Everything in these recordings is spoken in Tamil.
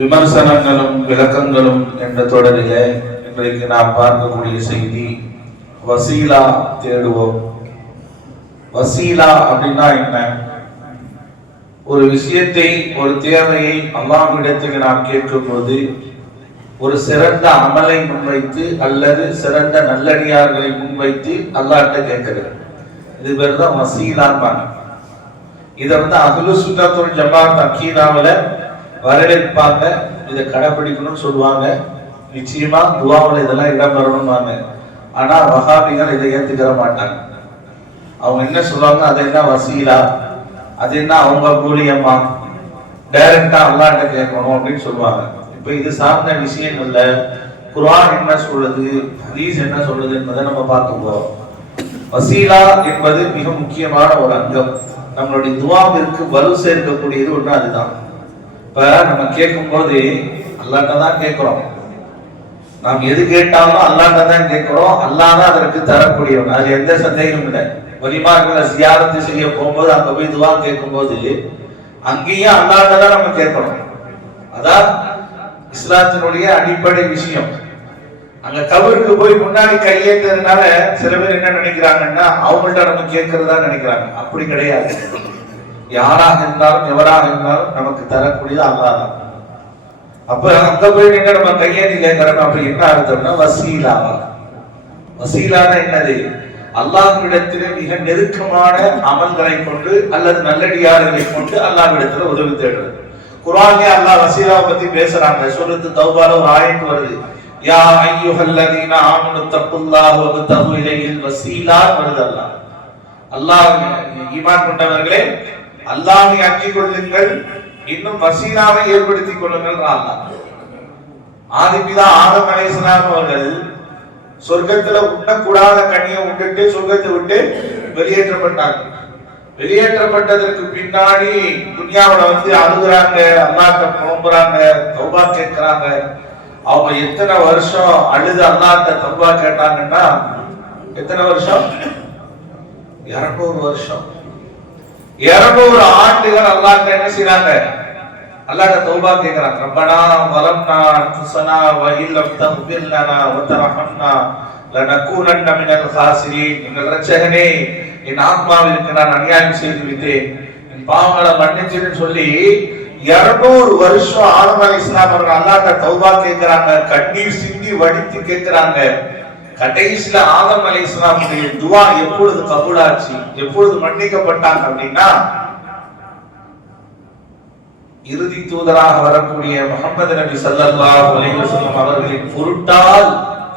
விமர்சனங்களும் விளக்கங்களும் என்ற தொடரிலே இன்றைக்கு நாம் பார்க்கக்கூடிய செய்தி வசீலா தேடுவோம். வசீலா அப்படின்னா என்ன? ஒரு விஷயத்தை, ஒரு தேவையை அல்லாஹ்விடத்தில் நாம் கேட்கும் போது ஒரு சிறந்த அமலை முன்வைத்து அல்லது சிறந்த நல்லடியார்களை முன்வைத்து அல்லாஹ்ட்ட கேட்கிறது. இது பேர் தான் வசீலான்னு. இதை அஹ்லு சுன்னத் வல் ஜமாஅத் அகீதாவுல வரவேற்பாங்க. இதை கடைபிடிக்கணும்னு சொல்லுவாங்க. நிச்சயமா துஆவுல இதெல்லாம் இடம் பெறணும்வாங்க. ஆனா வஹாபிகள் இதை ஏத்துக்கிற மாட்டாங்க. அவங்க என்ன சொல்லுவாங்க? அது என்ன வசீலா, அது என்ன அவங்க மூலியமா டைரக்டா அல்லாஹ்ட்ட கேட்கணும் அப்படின்னு சொல்லுவாங்க. இப்ப இது சார்ந்த விஷயங்கள்ல குர்ஆன் என்ன சொல்லுது, ஹதீஸ் என்ன சொல்லுது என்பதை நம்ம பார்க்க போறோம். வசீலா என்பது மிக முக்கியமான ஒரு அங்கம். நம்மளுடைய துஆவிற்கு வலு சேர்க்கக்கூடியது ஒன்று அதுதான். இப்ப நம்ம கேட்கும் போது அல்லாஹ்ட்ட தான் கேட்கிறோம். நாம் எது கேட்டாலும் அல்லாஹ்ட்ட தான் கேட்கிறோம். அல்லாஹ் தான் அதற்கு தரக்கூடியவன், அது எந்த சந்தேகமும் இல்லை. வலிமார்களை ஜியாரத்து செய்ய போகும்போது அங்க போய் துஆ கேட்கும் போது அங்கேயும் அல்லாஹ்ட்ட தான் நம்ம கேட்கணும். அதான் இஸ்லாத்தினுடைய அடிப்படை விஷயம். அங்க கபருக்கு போய் முன்னாடி கையேற்றதுனால சில பேர் என்ன நினைக்கிறாங்கன்னா அவங்கள்ட்ட நம்ம கேட்கறதா நினைக்கிறாங்க. அப்படி கிடையாது. யாராக இருந்தாலும் எவராக இருந்தாலும் நமக்கு தரக்கூடியது அல்லாஹ் தான். அப்ப அங்க போய் நீங்க நம்ம கையேந்தி கேட்கறோம். அப்படி என்ன அர்த்தம்னா வசீலா. வசீலானா என்னது? அல்லாஹ்விடத்திலே மிக நெருக்கமான அமல்களை கொண்டு அல்லது நல்லடியார்களை கொண்டு அல்லாஹ்விடத்துல உதவி தேடுறது. குர்ஆன்ல அல்லாஹ் வசீலாவை பத்தி பேசுறாங்க. சூரத்து தௌபால ஒரு ஆயத்து வருது. யா அய்யுஹல்லதீன ஆமனு தக்குல்லாஹ வப்தகு இலைஹில் வசீலா வருது. அல்லாஹ் ஈமான் கொண்டவர்களே அல்லாஹ்வை அஞ்சிக் கொள்ளுங்கள், இன்னும் வசீலாவை ஏற்படுத்திக் கொள்ளுங்கள். அல்லாஹ் ஆதிபிதா ஆதம் அலைஹிஸ்ஸலாம் அவர்கள் சொர்க்கத்துல உண்ணக்கூடாத கனியை உண்டுட்டு சொர்க்கத்தை விட்டு வெளியேற்றப்பட்டாங்க. வெளியேற்றப்பட்டதற்கு பின்னாடி துன்யாவுல அழுகுறாங்க, அல்லாஹ்ட்ட புலம்புறாங்க, தௌபா கேட்கிறாங்க. அவங்க எத்தனை வருஷம் அழுது அல்லாஹ்ட்ட தௌபா கேட்டாங்கன்னா எத்தனை வருஷம்? 200 வருஷம். 200 ஆண்டுகள் அல்லாஹ்ட்ட என்ன செய்றாங்க? அல்லாஹ்ட்ட தௌபா கேக்குறாங்க. ரப்பனா வலம்னா அன்ஃபுஸனா வ இல்லம் தக்ஃபிர் லனா வ தர்ஹம்னா லனகூனன்ன மினல் காசிரீன். எங்கள் இரட்சகனே, என் ஆத்மாவிற்கு நான் அநியாயம் செய்து விட்டேன், என் பாவங்களை மன்னிச்சுன்னு சொல்லி 200 வருஷம் ஆதம் அலைஹிஸ்ஸலாம் அவர்கள் அல்லாஹ்ட்ட தௌபா கேக்குறாங்க. கண்ணீர் சிந்தி வடித்து கேக்குறாங்க. கடைசியில ஆதம் அலைஹிஸ்ஸலாமுடைய துஆ எப்பொழுது கபூலாச்சு, எப்பொழுது மன்னிக்கப்பட்டாங்க அப்படின்னா இறுதி தூதராக வரக்கூடிய முஹம்மது நபி ஸல்லல்லாஹு அலைஹி வஸல்லம் அவர்களின் பொருட்டால்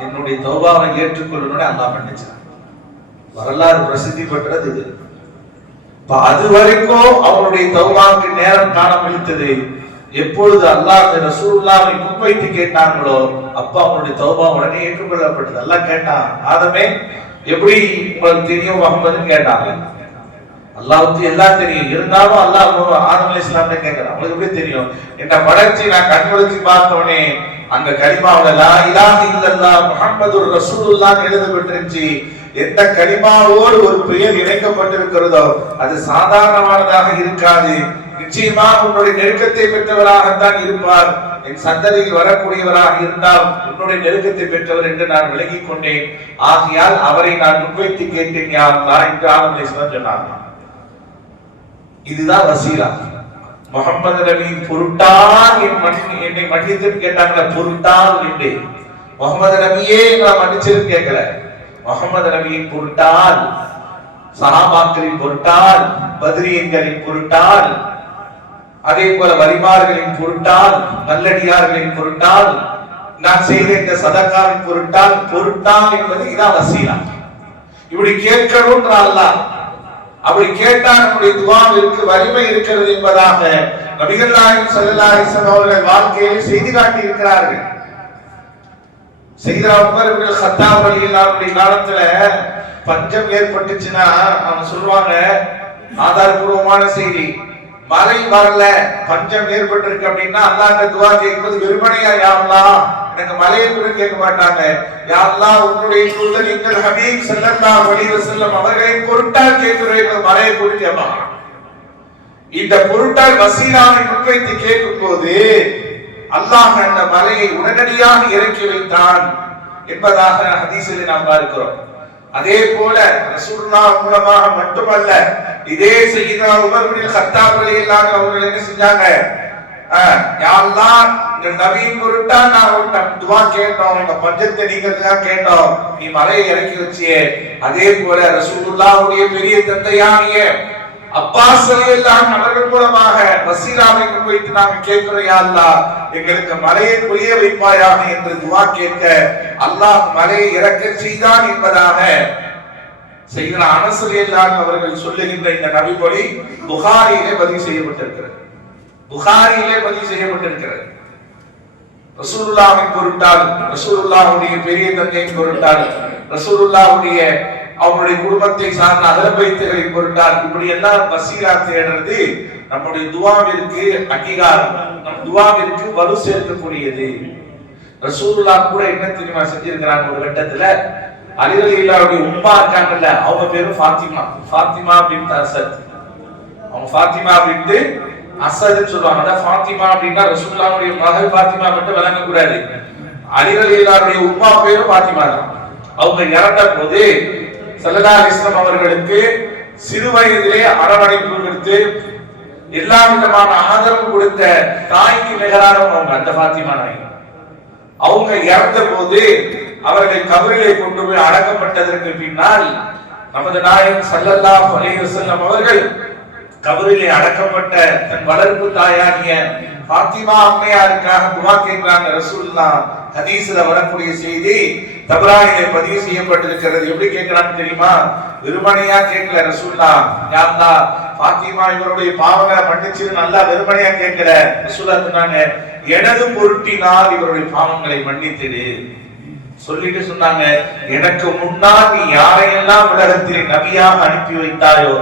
என்னுடைய தௌபாவை ஏற்றுக்கொள்ளணும்னு அல்லாஹ் மன்னிச்சார். வரலாறு பிரசித்தி பெற்றது இது. அது வரைக்கும் அவருடைய தௌபாவுக்கு நேரம் காலம் இழுத்தது. எப்பொழுது அல்லாஹ் ரசூலுல்லாஹ்வை முன்வைத்து கேட்டாங்களோ அப்ப அவருடைய தௌபா உடனே ஏற்றுக்கொள்ளப்பட்டது. அல்லாஹ் கேட்டான், ஆதமே எப்படி உங்களுக்கு தெரியும் முஹம்மதுன்னு கேட்டாங்க. அல்லாஹ்வுக்கு எல்லாம் தெரியும். இருந்தாலும் அல்லாஹ் ஆதம் அலைஹிஸ்ஸலாம்ட்ட கேட்கிறான், உங்களுக்கு எப்படி தெரியும்? என்ன படைச்சி நான் கண்முழிச்சு பார்த்தோனே அங்க கலிமாவுல லா இலாஹ இல்லல்லாஹ் முஹம்மதுர் ரசூலுல்லாஹ் எழுதப்பட்டிருந்துச்சு. எந்த கலிமாவோடு ஒரு பெயர் இணைக்கப்பட்டிருக்கிறதோ அது சாதாரணமானதாக இருக்காது. நிச்சயமா உன்னுடைய நெருக்கத்தை பெற்றவராகத்தான் இருப்பார். என் சந்ததியில் வரக்கூடியவராக இருந்தால் உன்னுடைய நெருக்கத்தை பெற்றவர் என்று நான் விளங்கிக் கொண்டேன். ஆகையால் அவரை நான் முன்வைத்து கேட்டேன் யா அல்லாஹ் என்று ஆதம் அலைஹிஸ்ஸலாம் சொன்னாங்க. இதுதான் வசீலா. முஹம்மது நபியின் பொருட்டால் என்னை மன்னித்து கேட்டாங்களே, பொருட்டால் என்று. முஹம்மது நபியே நான் மன்னிச்சிருந்து கேட்கல. முஹம்மது நபியின் பொருட்டால், சஹாபாக்களின் பொருட்டால், பத்ரியன்களின் பொருட்டால், அதே போல வலிமார்களின் பொருட்டால், நல்லடியார்களின் பொருட்டால், நான் செய்த இந்த சதகாவின் பொருட்டால். பொருட்டால் என்பது இதான் வசீலா. இப்படி கேட்கணும் அல்லாஹ். அப்படி கேட்டா நம்முடைய துஆவிற்கு வலிமை இருக்கிறது என்பதாக நபிகள் நாயகம் ஸல்லல்லாஹு அலைஹி வஸல்லம் அவர்கள் வாழ்க்கையில் செய்து காட்டி இருக்கிறார்கள். சையதுனா உமர் இப்னு கத்தாப் ரலியல்லாஹு அன்ஹு காலத்துல பஞ்சம் ஏற்பட்டுச்சுன்னா அவங்க சொல்லுவாங்க, ஆதாரபூர்வமான செய்தி, மழை வரல, பஞ்சம் ஏற்பட்டிருக்கு அப்படின்னா அல்லாஹ்ட்ட துஆ கேட்கிறது வெறுமனையா யா அல்லாஹ் எனக்கு மழையை கூட கேட்க மாட்டாங்க. யா அல்லாஹ் உன்னுடைய தூதர் எங்கள் ஹபீப் ஸல்லல்லாஹு அலைஹி வஸல்லம் அவர்களின் பொருட்டால் கேட்கிறேன், மழையை கூட கேட்பாங்க. இந்த பொருட்டால் வசீலாவை முன்வைத்து கேட்கும் போது அல்லாஹ் அந்த மலையை உடனடியாக இறக்கி வைத்தான் என்பதாக ஹதீஸில் நாம் பார்க்கிறோம். அதே போல ரசூலுல்லாஹ் மூலமாக மட்டுமல்ல, இதே சய்யிதனா உமர் இப்னு கத்தாப் ரலியல்லாஹு அன்ஹு அவர்கள் என்ன செஞ்சாங்க? யா அல்லாஹ், இந்த நபியின் பொருட்டா நான் உன்கிட்ட துஆ கேட்டோம், இந்த பஞ்சத்தை நீக்கிறதுக்காக கேட்டோம், நீ மலையை இறக்கி வச்சியே. அதே போல ரசூலுல்லாஹ்வுடைய பெரிய தந்தையாகிய அப்பாஸ் ரலியல்லாஹு அன்ஹு அவர்கள் மூலமாக வசீலாவை முன்வைத்து நாங்கள் கேட்கிறோம், யா அல்லாஹ் எங்களுக்கு மலையை பொழிய வைப்பாயாக என்று துஆ கேட்க அல்லாஹ் மலையை இறக்க செய்தான் என்பதாக சய்யிதனா அனஸ் ரலியல்லாஹு அன்ஹு அவர்கள் சொல்லுகின்ற இந்த நபிமொழி புகாரியிலே பதிவு செய்யப்பட்டிருக்கிறது. புகாரியிலே பதிவு செய்யப்பட்டிருக்கிறது. ரசூலுல்லாஹ்வின் பொருட்டால், ரசூலுல்லாஹ்வுடைய பெரிய தந்தையின் பொருட்டால், ரசூலுல்லாஹ்வுடைய அவருடைய குடும்பத்தை சார்ந்த அகலபைத்துகளின் பொருட்டால் இப்படி எல்லாம் வசீலா தேடுறது நம்முடைய துஆவிற்கு அங்கீகாரம், நம் துஆவிற்கு வலு சேர்க்கக்கூடியது. ரசூலுல்லாஹ் கூட என்ன தெரியுமா செஞ்சிருக்கிறாங்க? ஒரு கட்டத்துல அலி ரலியல்லாஹுடைய உம்மா இருக்காங்கல்ல, அவங்க பேரு ஃபாத்திமா. ஃபாத்திமா பின்த் அஸத். அவங்க ஃபாத்திமா பின்த் அஸத் சொல்லுவாங்க. அதான் ஃபாத்திமா அப்படின்னா ரசூலுல்லாஹ்வுடைய மகள் ஃபாத்திமா மட்டும் விளங்க கூடாது. அலி ரலியல்லாஹுடைய உம்மா பேரு ஃபாத்திமா தான். அவங்க இறந்த போது ஸல்லல்லாஹு அலைஹி வஸல்லம் அவர்களுக்கு சிறு வயதிலே அரவணைப்பு கொடுத்து எல்லா விதமான ஆதரவு கொடுத்த தாய்க்கு நிகரானவங்க அவங்க, அந்த ஃபாத்திமா நாயகி. அவங்க இறந்த போது அவர்களை கபரிலே கொண்டு போய் அடக்கப்பட்டதற்கு பின்னால் நமது நாயகம் ஸல்லல்லாஹு அலைஹி வஸல்லம் அவர்கள் கபரிலே அடக்கப்பட்ட தன் வளர்ப்பு தாயாகிய ஃபாத்திமா அம்மையாருக்காக துஆ கேட்கிறாங்க ரசூலுல்லாஹ். ஹதீஸ்ல வரக்கூடிய செய்தி தபரானிலே பதிவு செய்யப்பட்டிருக்கிறது. எப்படி கேட்கிறாங்க தெரியுமா? வெறுமனையா கேட்கல ரசூலுல்லாஹ், யா அல்லாஹ் ஃபாத்திமா இவருடைய பாவங்களை மன்னிச்சு நல்லா வெறுமனையா கேட்கல. ரசூலுல்லாஹ் சொன்னாங்க, எனது பொருட்டினால் இவருடைய பாவங்களை மன்னித்திடு சொல்லிட்டு சொன்னாங்க, எனக்கு முன்னால் நீ யாரையெல்லாம் உலகத்தில் நபியாக அனுப்பி வைத்தாயோ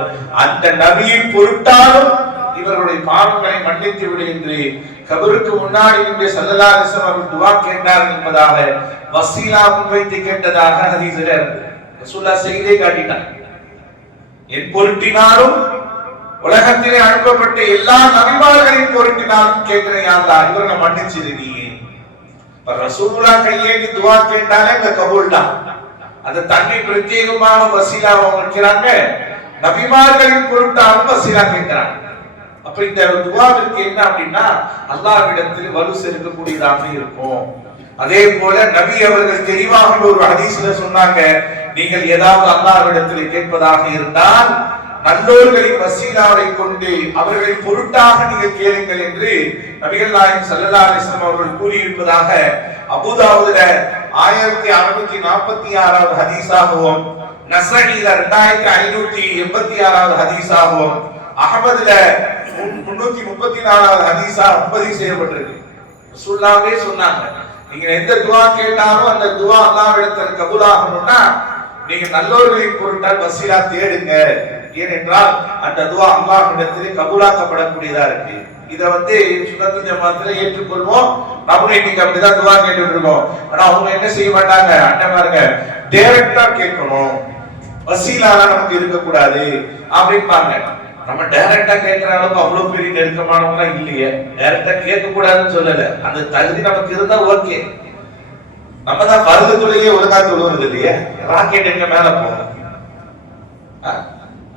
அந்த நபியின் பொருட்டாலும் இவர்களுடைய பாவங்களை மன்னித்து விடு என்று கபருக்கு முன்னாடி நின்று ஸல்லல்லாஹு அலைஹி வஸல்லம் அவர்கள் துஆ கேட்டார்கள் என்பதாக வசீலா முன்வைத்து கேட்டதாக ஹதீஸ்ல இருக்கு. ரசூலுல்லாஹ் செய்தே காட்டினார். என் பொருட்டினாலும் உலகத்திலே அனுப்பப்பட்ட எல்லா நபிமார்களின் பொருட்டினாலும் கேட்கிறேன், யா அல்லாஹ் இவர்களை மன்னிச்சிரு நீ. ரசூலுல்லாஹ் கையேந்தி துஆ கேட்டாலே இந்த கபூல் தான். அந்த தன்னை பிரத்யேகமாக வசீலா வைக்கிறாங்க. நபிமார்களின் பொருட்டாலும் வசீலா கேட்கிறாங்க. அப்ப இந்த துஆவிற்கு என்ன அப்படின்னா அல்லாஹ்விடத்தில் வலு சேர்க்கக்கூடியதாக இருக்கும். அதே போல நபி அவர்கள் தெளிவாக ஒரு ஹதீஸ்ல சொன்னாங்க, நீங்கள் ஏதாவது அல்லாஹ்விடத்தில் கேட்பதாக இருந்தால் நல்லோர்களின் வசீலாவை கொண்டு அவர்களின் பொருட்டாக நீங்கள் கேளுங்கள் என்று நபிகள் நாயகம் ஸல்லல்லாஹு அலைஹி வஸல்லம் அவர்கள் கூறியிருப்பதாக அபூதாவுதுல 1646வது ஹதீஸாகவும், நஸஈல 2586வது ஹதீஸாகவும், அஹ்மதுல 334வது ஹதீஸா பதிவு செய்யப்பட்டிருக்கு. ரசூலுல்லாஹ்வே சொன்னாங்க, நீங்க எந்த துஆ கேட்டாலும் அந்த துஆ அல்லாஹ்விடத்தில் கபூலாகணும்னா நீங்க நல்லோர்களின் பொருட்டால் வசீலா தேடுங்க. ஏனென்றால் அந்த துஆ அல்லாஹ்விடத்தில் கபூலாக்கப்படக்கூடியதா இருக்கு. இத சுன்னத்துல் ஜமாத்துல ஏற்றுக்கொள்வோம். நம்ம இன்னைக்கு அப்படிதான் துஆ கேட்டுட்டு இருக்கோம். ஆனா அவங்க என்ன செய்ய மாட்டாங்க? அண்ணன் பாருங்க, டைரக்டா கேட்கணும், வசீலால நமக்கு இருக்க கூடாது அப்படின்பாங்க. நம்ம டைரக்டா கேட்கிற அளவுக்கு அவ்வளவு பெரிய நெருக்கமானவங்க இல்லையே. டைரக்டா கேட்க கூடாதுன்னு சொல்லல, அந்த தகுதி நமக்கு இருந்தா ஓகே. நம்ம தான் பருது தொழிலே ஒழுங்கா தொழுவது இல்லையே, ராக்கெட் எங்க மேல போகும்.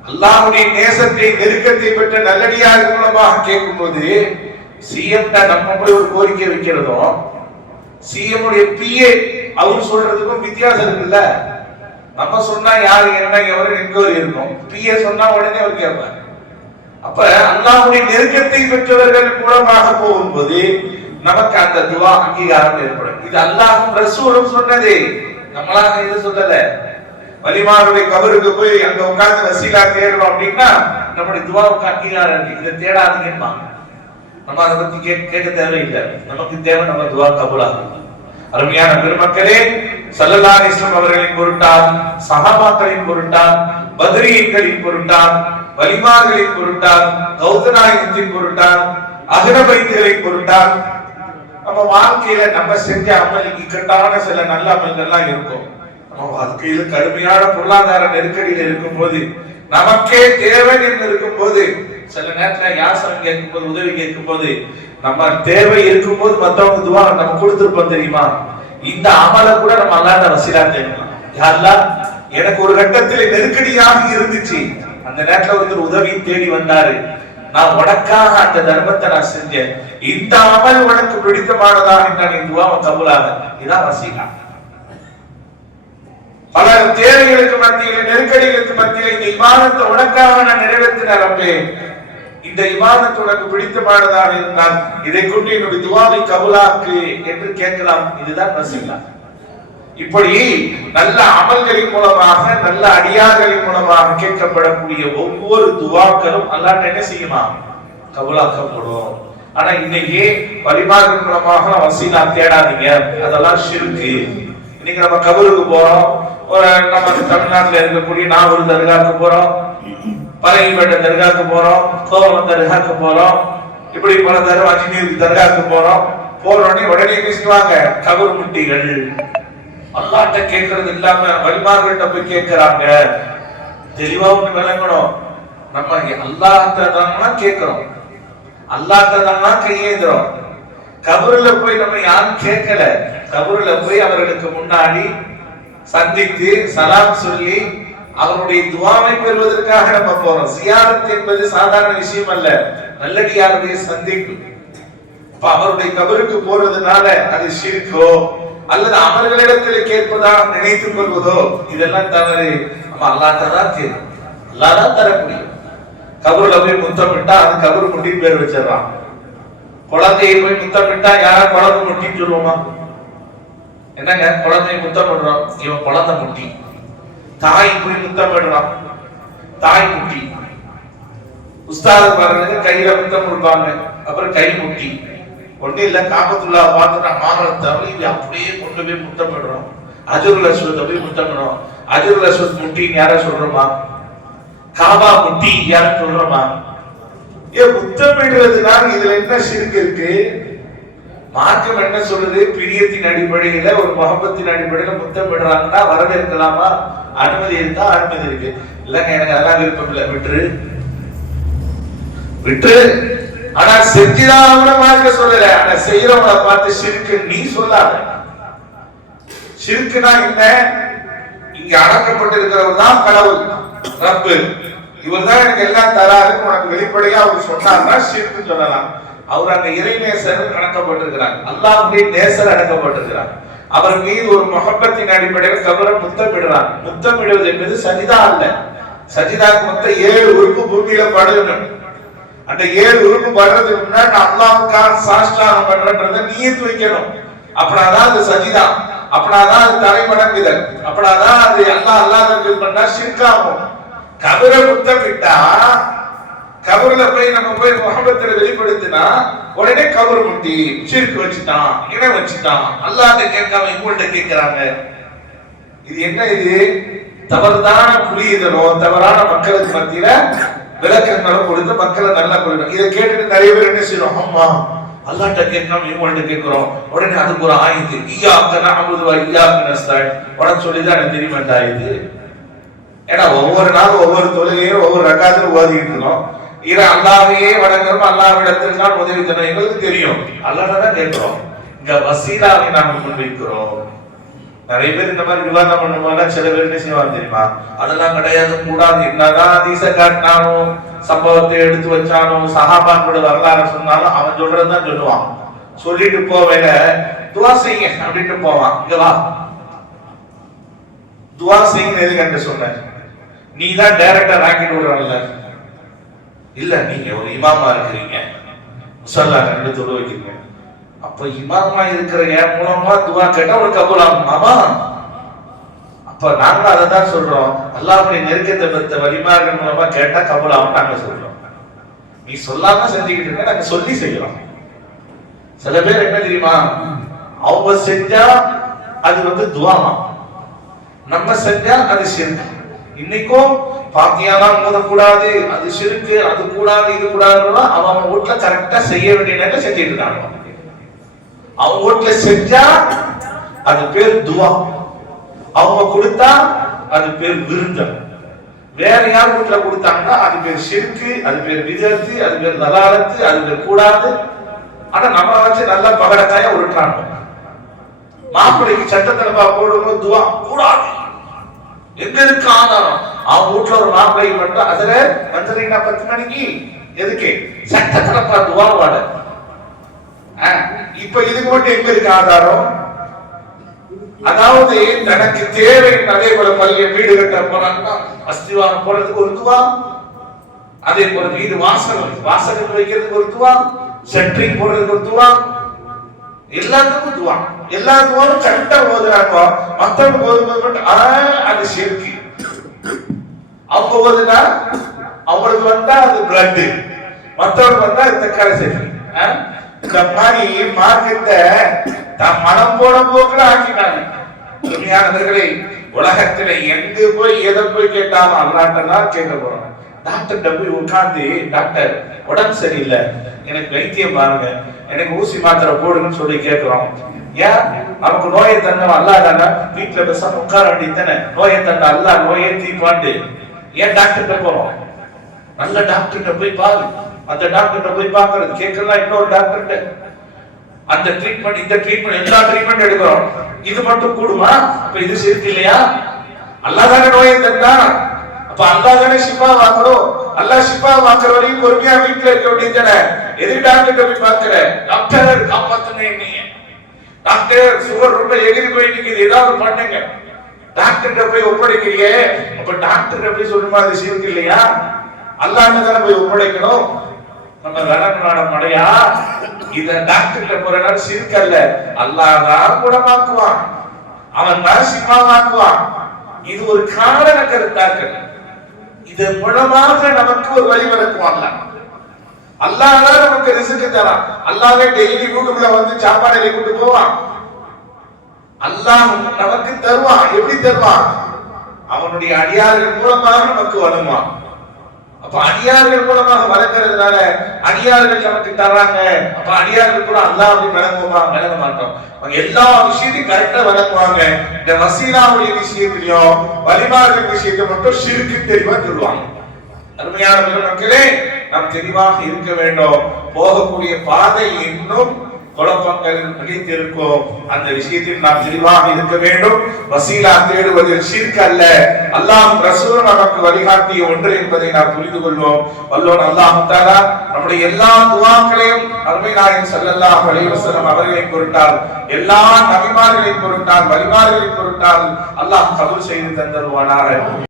அல்லாஹ்வுடைய நேசத்தை நெருக்கத்தை பெற்ற நல்லடியார் மூலமாக கேட்கும் போது சிஎம் நம்ம போய் ஒரு கோரிக்கை வைக்கிறதும் சிஎம் உடைய பிஏ அவர் சொல்றதுக்கும் வித்தியாசம் இருக்குல்ல. நம்ம சொன்னா யாரு என்ன எவரு என்கொயரி இருக்கும், பிஏ சொன்னா உடனே அவர் கேட்பார். அப்ப அல்லாஹ்வுடைய நெருக்கத்தை பெற்றவர்கள் மூலமாக போகும்போது நமக்கு அந்த துஆ அங்கீகாரம் ஏற்படும். இது அல்லாஹ்வும் ரசூலும் சொன்னதே, நம்மளாக இது சொல்லல. வலிமாருடைய கபருக்கு போய் அங்க உட்கார்ந்து வசீலா தேடணும் அப்படின்னா நம்முடைய துஆவுக்கு அங்கீகாரம் இருக்கு. இதை தேடாதீங்கன்னு நம்ம அதை பத்தி கேட்க தேவையில்லை. நமக்கு தேவை நம்ம துஆ கபூலாகும். அருமையான பெருமக்களே, ஸல்லல்லாஹு அலைஹி வஸல்லம் அவர்களின் பொருட்டால், சஹாபாக்களின் பொருட்டால், பத்ரீன்களின் பொருட்டால், வலிமார்களின் பொருட்டால், கௌதநாயகத்தின் பொருட்டால், அஹ்ல பைத்துகளின் பொருட்டால் நம்ம வாழ்க்கையில நம்ம செஞ்ச அமல் இக்கட்டான சில நல்ல அமல்கள்லாம் இருக்கும். நம்ம வாழ்க்கையில கடுமையான பொருளாதார நெருக்கடியில் இருக்கும் போது, நமக்கே தேவை என்று இருக்கும் போது, சில நேரத்துல யாசகம் கேட்கும் போது, உதவி கேட்கும் போது நம்ம தேவை இருக்கும்போது மத்தவங்க துவா நம்ம கொடுத்திருப்போம் தெரியுமா? இந்த அமலை கூட நம்ம அல்லாஹ்ட்ட வசீலா தேடலாம். யா அல்லாஹ், எனக்கு ஒரு கட்டத்தில் நெருக்கடியாக இருந்துச்சு, அந்த நேரத்துல ஒருத்தர் உதவி தேடி வந்தாரு, நான் உனக்காக அந்த தர்மத்தை நான் செஞ்சேன், இந்த அமல் உனக்கு பிடித்தமானதாக நான் இந்த துவாவை கபூலாக. இதான் வசீலா. பல தேவைகளுக்கு மத்தியில், நெருக்கடிகளுக்கு மத்தியில் இந்த இபாதத்தை உனக்காக நான் நிறைவேற்றின ரப்பே, இந்த இபாதத் உனக்கு பிடித்தமானதாக இருந்தால் இதை கொண்டு என்னுடைய துவாவை கபூலாக்கு என்று கேட்கலாம். இதுதான் வசீலா. இப்படி நல்ல அமல்களின் மூலமாக, நல்ல அடியார்களின் மூலமாக கேட்கப்படக்கூடிய ஒவ்வொரு துவாக்களும் அல்லாஹ் என்ன செய்யுமா? கபூலாக்கப்படும். ஆனா இன்னைக்கு வழிபாடுகள் மூலமாக வசீலா தேடாதீங்க, அதெல்லாம் ஷிர்க். இன்னைக்கு நம்ம கபருக்கு போறோம், நம்ம தமிழ்நாட்டில் இருக்கக்கூடிய நாகூர் தர்காவுக்கு போறோம், பழகிப்பேட்டை தர்காவுக்கு போறோம், கோவளம் தர்காவுக்கு போறோம், இப்படி பல தர்கா, அஜ்மீர் தர்காவுக்கு போறோம். போறோடனே உடனே பேசுவாங்க கபர் முட்டிகள். அல்லாஹ்ட்ட கேட்கறது இல்லாம வழிமார்கள்ட்ட போய் கேட்கிறாங்க. தெளிவா ஒண்ணு விளங்கணும், நம்ம அல்லாஹ்ட்ட தான் கேட்கிறோம், அல்லாஹ்ட்ட தான் கையேந்துறோம். கபர்ல போய் நம்ம யாரும் கேட்கல. கபர்ல போய் அவர்களுக்கு முன்னாடி சந்தித்து சலாம் சொல்லி அவருடைய துவாவை பெறுவதற்காக நம்ம போறோம். சியாரத் என்பது சாதாரண விஷயம் அல்ல, நல்லடியாருடைய சந்திப்பு. அவருடைய கபருக்கு போறதுனால அது ஷிர்கோ அல்லது அமர்களிடத்தில் கேட்பதா நினைத்துக் கொள்வதோ இதெல்லாம் தவறு. நம்ம அல்லாஹ்ட்ட தான் கேட்கணும், அல்லாஹ் தான் தரக்கூடியும். கபருல போய் முத்தமிட்டா அது கபரு முட்டின்னு பேர் வச்சிடறான். குழந்தையை போய் முத்தமிட்டா யாரா குழந்தை முட்டின்னு சொல்லுவோமா? என்னங்க, குழந்தைய முத்தமிடுறோம், இவன் குழந்தை முட்டி. தாய் போய் முத்தமிடுறான், தாய் முட்டி. உஸ்தாது பாருங்க, கையில முத்தம் கொடுப்பாங்க, அப்புறம் கை முட்டி. ஒண்ணு இல்ல, காபத்துல்லா பார்த்துட்டா மாமரத்தாவை அப்படியே கொண்டு போய் முத்தமிடுறோம். அஜருல் அஸ்வத் போய் முத்தமிடுறோம். அஜருல் அஸ்வத் முட்டின்னு யார சொல்றோமா? காபா முட்டி யார சொல்றோமா? முத்தமிடுறதுனால இதுல என்ன ஷிர்க் இருக்கு? மார்க்கம் என்ன சொல்லுது? பிரியத்தின் அடிப்படையில, ஒரு முகப்பத்தின் அடிப்படையில முத்தமிடுறாங்கன்னா வரவேற்கலாமா? அனுமதி இருக்கா? அனுமதி இருக்கு. இல்லங்க, எனக்கு அதெல்லாம் விருப்பம் இல்லை, விட்டுரு விட்டுரு. ஆனா செஞ்சுதான் மார்க்க சொல்லல. ஆனா செய்யறவங்களை பார்த்து ஷிர்க்கு நீ சொல்லாத. ஷிர்க்குனா என்ன? இங்க அடக்கப்பட்டிருக்கிறவர் தான் கடவுள், ரப்பு. இவர் தான் எனக்கு எல்லாம் தராரு உனக்கு வெளிப்படையா அவர் சொன்னார்னா ஷிர்க்கு சொல்லலாம். அவர் அங்க இறைநேசர் அடக்கப்பட்டிருக்கிறார், அல்லாஹ்வுடைய நேசர் அடக்கப்பட்டிருக்கிறார். அவர் மீது ஒரு முஹப்பத்தின் அடிப்படையில் கபரை முத்தமிடுறார். முத்தமிடுவது என்பது சஜிதா அல்ல. சஜிதாக்கு மொத்தம் 7 உறுப்பு பூமியில படணும். அந்த 7 உறுப்பு படுறதுக்கு முன்னாடி அல்லாஹ்வுக்காக சாஷ்டாங்கம் பண்றன்றத நியத்து வைக்கணும். அப்படினாதான் அது சஜிதா, அப்படினாதான் அது தலைமடங்குதல், அப்படினாதான் அது அல்லாஹ் பண்ணா ஷிர்காகும். கபரை முத்தமிட்டா, கபர்ல போய் நம்ம போய் முஹப்பத்துல வெளிப்படுத்தினா உடனே கபர் முட்டி ஷிர்க் வச்சுட்டான், இணை வச்சுட்டான், அல்லாஹ்ட்ட கேட்காம இவங்கள்ட்ட கேட்கிறாங்க. இது என்ன? இது தவறான புரியுதலும் தவறான மக்களுக்கு மத்தியில விளக்கங்களும் கொடுத்து மக்களை நல்லா கொடுக்கணும். இதை கேட்டுட்டு நிறைய பேர் என்ன செய்யணும்? அம்மா அல்லாஹ்ட்ட கேட்காம இவங்கள்ட்ட கேட்கிறோம். உடனே அதுக்கு ஒரு ஆயத்து, இய்யாக நஅபுது வ இய்யாக நஸ்தஈன் உனக்கு சொல்லிதான் எனக்கு தெரியுமா இந்த ஆயத்து. ஏன்னா ஒவ்வொரு நாளும் ஒவ்வொரு தொழுகையும் ஒவ்வொரு ரக்காத்துல ஓதிட்டு இருக்கோம். இதை அல்லாஹ்வையே வணங்குறோம், அல்லாஹ்விடத்தில் தான் உதவி தரணும், எங்களுக்கு தெரியும். அல்லாஹ்ட்ட தான் கேட்கிறோம். இங்க வசீலாவை நாம முன்வைக்கிறோம். நிறைய பேர் இந்த மாதிரி விவாதம் பண்ணுவாங்க. சில பேர் என்ன செய்வாங்க தெரியுமா? அதெல்லாம் கிடையாது, கூடாது. என்னதான் ஹதீஸ காட்டினாலும், சம்பவத்தை எடுத்து வச்சாலும், சஹாபாக்களோட வரலாறு சொன்னாலும் அவன் சொல்றதுதான் சொல்லுவான். சொல்லிட்டு போவேல துவா செய்யுங்க அப்படின்ட்டு போவான். இங்க வா, துவா செய்யுங்க எது கண்டு சொன்ன? நீ தான் டைரக்டா ராக்கெட் விடுறல. இல்ல, நீங்க ஒரு இமாமா இருக்கிறீங்க, முஸல்லா கண்டு தொழு வைக்கிறீங்க. அப்ப இமாமா இருக்கிற என் மூலமா துவா கேட்டா ஒரு கபூல் ஆகுமாமா? அப்ப நாங்க அதை தான் சொல்றோம். அல்லாஹ்வுடைய நெருக்கத்தை பெற்ற வழிமார்கள் மூலமா கேட்டா கபூல் ஆகும் நாங்க சொல்றோம். நீ சொல்லாம செஞ்சுக்கிட்டு இருக்க, நாங்க சொல்லி செய்யறோம். சில பேர் என்ன தெரியுமா, அவங்க செஞ்சா அது துவாமா, நம்ம செஞ்சா அது ஷிர்க். இன்னைக்கும் பாத்தியாலாம் ஓதக்கூடாது, அது ஷிர்க், அது கூடாது, இது கூடாதுன்னா அவன் வீட்டுல கரெக்டா செய்ய வேண்டிய நேரத்துல செஞ்சுட்டு இருக்காங்க. அவங்க வீட்டுல செஞ்சா அது பேர் துவா, அவங்க கொடுத்தா அது பேர் விருந்தம். வேற யார் வீட்டுல கொடுத்தாங்கன்னா அது பேர் ஷிர்க், அது பேர் விதத்து, அது பேர் தலாலத்து, அது பேர் கூடாது. ஆனா நம்ம வச்சு நல்லா பகடக்காய உருட்டுறாங்க. மாப்பிள்ளைக்கு சட்டத்தனப்பா போடும்போது துவா கூடாது. எங்க இருக்கு ஆதாரம்? அவன் வீட்டுல ஒரு மாப்பிள்ளை மட்டும் அதுல வந்துறீங்கன்னா 10 மணிக்கு எதுக்கு சட்டத்தனப்பா துவா வாட. இப்ப இதுக்கு மட்டும் எங்க இருக்கு ஆதாரம்? அதாவது தனக்கு தேவை. அதே போல பள்ளிய வீடு கட்ட போறாங்கன்னா அஸ்திவாரம் போடுறதுக்கு ஒரு துவா, அதே போல வீடு வாசலுக்கு வைக்கிறதுக்கு ஒரு துவா, சென்ட்ரிங் போடுறதுக்கு ஒரு துவா, எல்லாத்துக்கும் துவா. எல்லா துவாவும் கரெக்டா ஓதுறாங்க. மத்தவங்க ஓதும்போது மட்டும் அது ஷிர்க். அவங்க ஓதுனா அவங்களுக்கு வந்தா அது பிளட், மத்தவங்க வந்தா அது தக்காளி சட்னி. இந்த மாதிரி மார்க்கெட்டை மனம் போன போக்குல ஆக்கிட்டாங்க. உண்மையானவர்களே, உலகத்துல எங்க போய் எதை போய் கேட்டாலும் அல்லாட்டனா கேட்க போறோம். டாக்டர்கிட்ட போய் உட்கார்ந்து டாக்டர் உடம்பு சரியில்லை, எனக்கு வைத்தியம் பாருங்க, எனக்கு ஊசி மாத்திரை போடுங்கன்னு சொல்லி கேட்கிறோம். ஏன்? நமக்கு நோயை தந்தவன் அல்லாதானே, வீட்டுல பேசாம உட்கார வேண்டியதானே. நோயை தந்த அல்லா நோயை தீப்பாண்டு ஏன் டாக்டர்கிட்ட போறோம்? நல்ல டாக்டர்கிட்ட போய் பாரு. அந்த டாக்டர்கிட்ட போய் பாக்குறது கேட்கலாம். இன்னொரு டாக்டர்கிட்ட அந்த ட்ரீட்மெண்ட் இந்த ட்ரீட்மெண்ட் எல்லா ட்ரீட்மெண்ட் எடுக்கிறோம். இது மட்டும் கூடுமா? அப்ப இது ஷிர்க் இல்லையா? அல்லாஹ் தானே நோயை தந்தா, அப்ப அல்லாஹ் தானே ஷிஃபா வாங்கணும். அல்லாஹ் ஷிஃபா வாங்குற வரைக்கும் பொறுமையா வீட்டுல இருக்க வேண்டியதானே. எது டாக்டர்கிட்ட போய் பாக்குற? டாக்டர் காப்பாத்துங்க என்னைய, டாக்டர் சுகர் ரொம்ப எகிரி போய் நிக்குது, ஏதாவது பண்ணுங்க. டாக்டர்கிட்ட போய் ஒப்படைக்கிறீங்க, அப்ப டாக்டர்கிட்ட போய் சொல்லுமா அது ஷிர்க் இல்லையா? அல்லாஹ் தானே போய் ஒப்படைக்கணும். நம்ம வளர்நாட மடையா இத டாக்டர்கிட்ட போறனால ஷிர்க் அல்ல, அல்லாஹ் தான் குணமாக்குவான், அவன் தான் ஷிஃபாவாக்குவான். இது ஒரு காரண கருத்தாக்கள். இதன் மூலமாக நமக்கு ஒரு வழி வழக்குவான். அல்லாஹ் தான் நமக்கு ரிஸ்க் தரான். அல்லாஹ்வே டெய்லி வீட்டுக்குள்ள வந்து சாப்பாடு கூட்டு போவான். அல்லாஹ் நமக்கு தருவான். எப்படி தருவான்? அவனுடைய அடியார்கள் மூலமாக நமக்கு வழங்குவான். அப்ப அடியார்கள் மூலமாக வழங்குறதுனால அடியார்கள் நமக்கு தர்றாங்க. அப்ப அடியார்கள் கூட அல்லாஹ் அப்படி வழங்குவோமா? வழங்க மாட்டோம். எல்லா விஷயத்தையும் கரெக்டா வழங்குவாங்க. இந்த வசீலாவுடைய விஷயத்திலையும் வழிபாடுகள் விஷயத்தை மட்டும் ஷிர்க் தெளிவா சொல்லுவாங்க. அருமையான மக்களே, நாம் தெளிவாக இருக்க வேண்டும். போகக்கூடிய பாதை இன்னும் குழப்பங்கள் அடித்திருக்கும். அந்த விஷயத்தில் நாம் தெளிவாக இருக்க வேண்டும். வசீலா தேடுவது ஷிர்க் அல்ல, அல்லாஹ் ரசூல் நமக்கு வழிகாட்டிய ஒன்று என்பதை நாம் புரிந்து கொள்வோம். வல்லோன் அல்லாஹ் தஆலா நம்முடைய எல்லா துஆக்களையும் அருமை நாயகம் ஸல்லல்லாஹு அலைஹி வஸல்லம் அவர்களின் பொருட்டால், எல்லா நபிமார்களின் பொருட்டால், வலிமார்களின் பொருட்டால் அல்லாஹ் கபூல் செய்து தந்தருவானாக.